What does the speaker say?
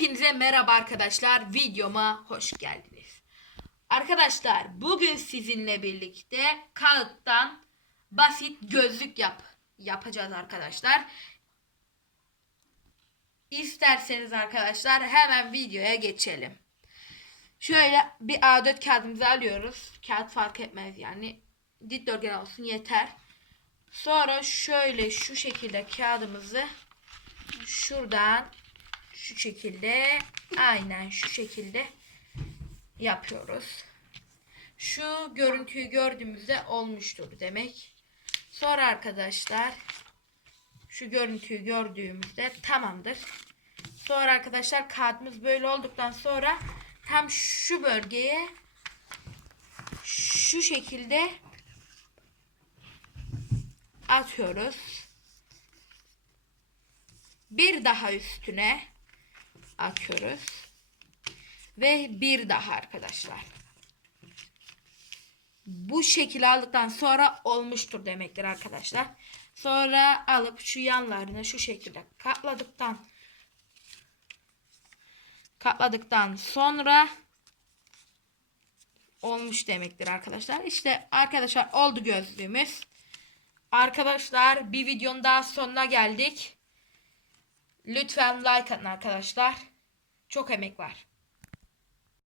Hepinize merhaba arkadaşlar. Videoma hoş geldiniz. Arkadaşlar bugün sizinle birlikte kağıttan basit gözlük yap yapacağız arkadaşlar. İsterseniz arkadaşlar hemen videoya geçelim. Şöyle bir A4 kağıdımızı alıyoruz. Kağıt fark etmez yani. Dikdörtgen olsun yeter. Sonra şöyle şu şekilde kağıdımızı şuradan şu şekilde aynen şu şekilde yapıyoruz. Şu görüntüyü gördüğümüzde olmuştur demek. Sonra arkadaşlar şu görüntüyü gördüğümüzde tamamdır. Sonra arkadaşlar kağıdımız böyle olduktan sonra tam şu bölgeye şu şekilde atıyoruz. Bir daha üstüne atıyoruz. Ve bir daha arkadaşlar. Bu şekil aldıktan sonra olmuştur demektir arkadaşlar. Sonra alıp şu yanlarını şu şekilde katladıktan katladıktan sonra olmuş demektir arkadaşlar. İşte arkadaşlar oldu gözlüğümüz. Arkadaşlar bir videonun daha sonuna geldik. Lütfen like atın arkadaşlar. Çok emek var.